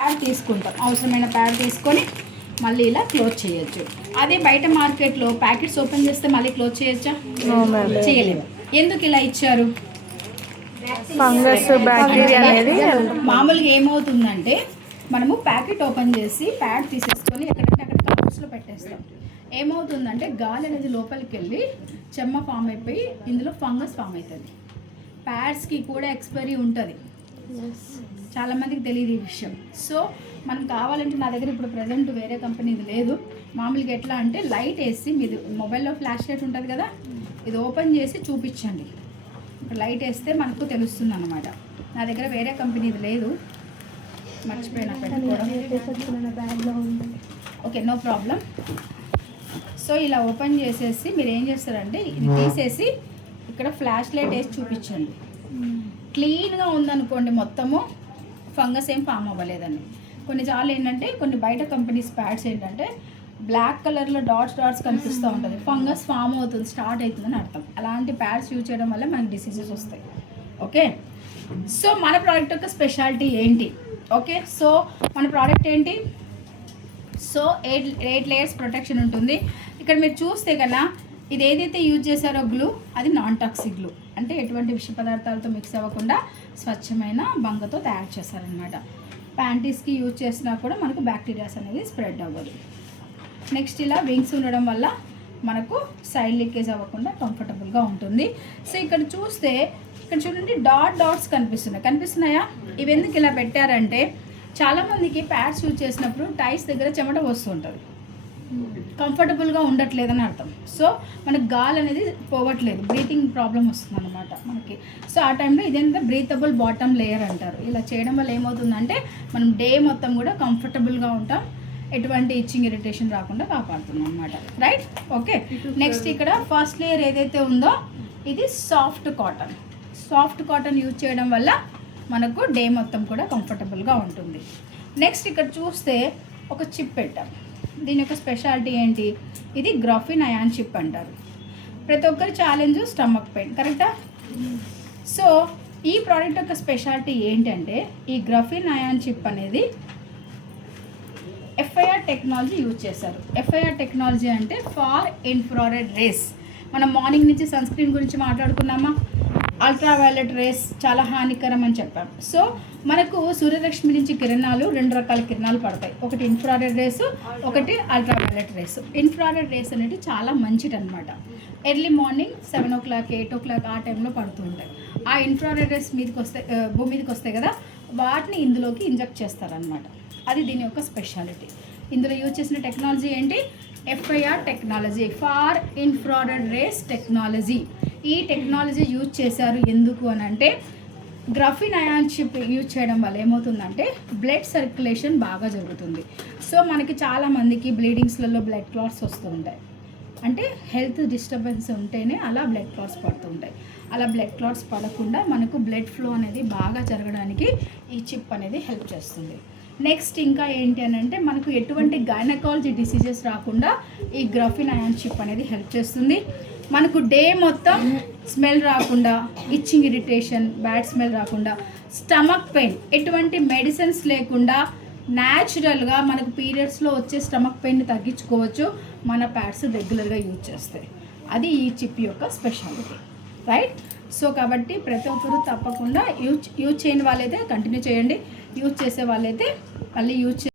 Pad తీసుకుంటాం, అవసరమైన pad తీసుకొని మళ్ళీ ఇలా క్లోజ్ చేయొచ్చు. అదే బయట మార్కెట్లో ప్యాకెట్స్ ఓపెన్ చేస్తే మళ్ళీ క్లోజ్ చేయొచ్చా? చేయలేము. ఎందుకు ఇలా ఇచ్చారు? ఫంగస్ బ్యాక్టీరియా అనేది మామూలుగా ఏమవుతుందంటే మనము ప్యాకెట్ ఓపెన్ చేసి ప్యాడ్ తీసేసుకొని ఎక్కడంటే అక్కడ కవర్స్లో పెట్టేస్తాం. ఏమవుతుందంటే గాలి అనేది లోపలికి వెళ్ళి చెమ్మ ఫామ్ అయిపోయి ఇందులో ఫంగస్ ఫామ్ అవుతుంది. ప్యాడ్స్కి కూడా ఎక్స్పైరీ ఉంటుంది, చాలామందికి తెలియదు ఈ విషయం. సో మనం కావాలంటే నా దగ్గర ఇప్పుడు ప్రజెంట్ వేరే కంపెనీది లేదు. మామూలుగా ఎట్లా అంటే లైట్ వేసి మీరు మొబైల్లో ఫ్లాష్ లైట్ ఉంటుంది కదా, ఇది ఓపెన్ చేసి చూపించండి. లైట్ వేస్తే మనకు తెలుస్తుంది అన్నమాట. నా దగ్గర వేరే కంపెనీది లేదు, మర్చిపోయినా పెట్టుకోవడం. Okay, no problem. సో ఇలా ఓపెన్ చేసేసి మీరు ఏం చేస్తారంటే ఇది తీసేసి ఇక్కడ ఫ్లాష్ లైట్ వేసి చూపించండి. క్లీన్గా ఉందనుకోండి, మొత్తము ఫంగస్ ఏం ఫామ్ అవ్వలేదండి. కొన్నిసార్లు ఏంటంటే కొన్ని బయట కంపెనీస్ ప్యాడ్స్ ఏంటంటే బ్లాక్ కలర్లో డాట్స్ కనిపిస్తూ ఉంటుంది, ఫంగస్ ఫామ్ అవుతుంది, స్టార్ట్ అవుతుందని అర్థం. అలాంటి ప్యాడ్స్ యూజ్ చేయడం వల్ల మనకి డిసీజెస్ వస్తాయి. ఓకే, సో మన ప్రోడక్ట్ యొక్క స్పెషాలిటీ ఏంటి? ఓకే, సో మన ప్రోడక్ట్ ఏంటి? సో 8 లేయర్స్ ప్రొటెక్షన్ ఉంటుంది. ఇక్కడ మీరు చూస్తే కదా ఇది ఏదైతే యూజ్ చేశారో గ్లూ, అది నాన్ టాక్సిక్ గ్లూ, అంటే ఎటువంటి విష పదార్థాలతో మిక్స్ అవ్వకుండా స్వచ్ఛమైన బంగతో తయారు చేస్తారనమాట. ప్యాంటీస్కి యూజ్ చేసినా కూడా మనకు బ్యాక్టీరియాస్ అనేది స్ప్రెడ్ అవ్వదు. నెక్స్ట్ ఇలా వింగ్స్ ఉండడం వల్ల మనకు సైడ్ లీకేజ్ అవ్వకుండా కంఫర్టబుల్గా ఉంటుంది. సో ఇక్కడ చూస్తే ఇక్కడ చూడండి డాట్స్ కనిపిస్తున్నాయా? ఇవి ఎందుకు ఇలా పెట్టారంటే చాలామందికి ప్యాడ్స్ యూజ్ చేసినప్పుడు టైస్ దగ్గర చెమట వస్తుంటుంది, కంఫర్టబుల్గా ఉండట్లేదని అర్థం. సో మనకు గాలి అనేది పోవట్లేదు, బ్రీతింగ్ ప్రాబ్లం వస్తుంది అనమాట మనకి. సో ఆ టైంలో ఇదేంటంటే బ్రీతబుల్ బాటమ్ లేయర్ అంటారు. ఇలా చేయడం వల్ల ఏమవుతుందంటే మనం డే మొత్తం కూడా కంఫర్టబుల్గా ఉంటాం, ఎటువంటి ఇచ్చింగ్ ఇరిటేషన్ రాకుండా కాపాడుతున్నాం అనమాట. రైట్? ఓకే, నెక్స్ట్ ఇక్కడ ఫస్ట్ లేయర్ ఏదైతే ఉందో ఇది సాఫ్ట్ కాటన్ యూజ్ చేయడం వల్ల మనకు డే మొత్తం కూడా కంఫర్టబుల్గా ఉంటుంది. నెక్స్ట్ ఇక్కడ చూస్తే ఒక చిప్ పెట్టాం. దీని యొక్క స్పెషాలిటీ ఏంటి? ఇది గ్రాఫిన్ అయాన్ చిప్ అంటారు. ప్రతి ఒక్కరి ఛాలెంజ్ స్టమక్ పెయిన్, కరెక్టా? సో ఈ ప్రోడక్ట్ యొక్క స్పెషాలిటీ ఏంటంటే ఈ గ్రాఫిన్ అయాన్ చిప్ అనేది FIR టెక్నాలజీ యూజ్ చేశారు. FIR టెక్నాలజీ అంటే ఫార్ ఇన్ఫ్రారెడ్ రేస్. మనం మార్నింగ్ నుంచి సన్ స్క్రీన్ గురించి మాట్లాడుకున్నామా? అల్ట్రావైలెట్ రేస్ చాలా హానికరం అని చెప్పాం. సో మనకు సూర్యరశ్మి నుంచి కిరణాలు 2 రకాల కిరణాలు పడతాయి, ఒకటి ఇన్ఫ్రారెడ్ రేసు, ఒకటి అల్ట్రావైలెట్ రేసు. ఇన్ఫ్రారెడ్ రేస్ అనేది చాలా మంచిది అనమాట. ఎర్లీ మార్నింగ్ 7 o'clock 8 o'clock ఆ టైంలో పడుతూ ఉంటాయి. ఆ ఇన్ఫ్రారెడ్ రేస్ భూమి మీదకి వస్తాయి కదా, వాటిని ఇందులోకి ఇంజెక్ట్ చేస్తారనమాట. అది దీని యొక్క స్పెషాలిటీ. ఇందులో యూజ్ చేసిన టెక్నాలజీ ఏంటి? FIR technology, far infrared rays technology. ఈ టెక్నాలజీ యూజ్ చేశారు ఎందుకు అని అంటే గ్రాఫిన్ అయాన్ చిప్ యూజ్ చేయడం వల్ల ఏమవుతుందంటే బ్లడ్ సర్క్యులేషన్ బాగా జరుగుతుంది. సో మనకి చాలామందికి బ్లీడింగ్స్లలో బ్లడ్ క్లాట్స్ వస్తూ ఉంటాయి, అంటే హెల్త్ డిస్టర్బెన్స్ ఉంటేనే అలా బ్లడ్ క్లాట్స్ పడుతూ ఉంటాయి. అలా బ్లడ్ క్లాట్స్ పడకుండా మనకు బ్లడ్ ఫ్లో అనేది బాగా జరగడానికి ఈ చిప్ అనేది హెల్ప్ చేస్తుంది. నెక్స్ట్ ఇంకా ఏంటి అని అంటే మనకు ఎటువంటి గైనకాలజీ డిసీజెస్ రాకుండా ఈ గ్రాఫిన్ అయాన్ చిప్ అనేది హెల్ప్ చేస్తుంది. మనకు డే మొత్తం స్మెల్ రాకుండా, ఇచ్చింగ్ ఇరిటేషన్, బ్యాడ్ స్మెల్ రాకుండా, స్టమక్ పెయిన్, ఎటువంటి మెడిసిన్స్ లేకుండా న్యాచురల్గా మనకు పీరియడ్స్లో వచ్చే స్టమక్ పెయిన్ని తగ్గించుకోవచ్చు మన ప్యాడ్స్ రెగ్యులర్గా యూజ్ చేస్తాయి. అది ఈ చిప్ యొక్క స్పెషాలిటీ. రైట్? సో కాబట్టి ప్రతి ఒక్కరు తప్పకుండా యూజ్ చేయని వాళ్ళైతే కంటిన్యూ చేయండి, యూజ్ చేసే వాళ్ళైతే మళ్ళీ యూజ్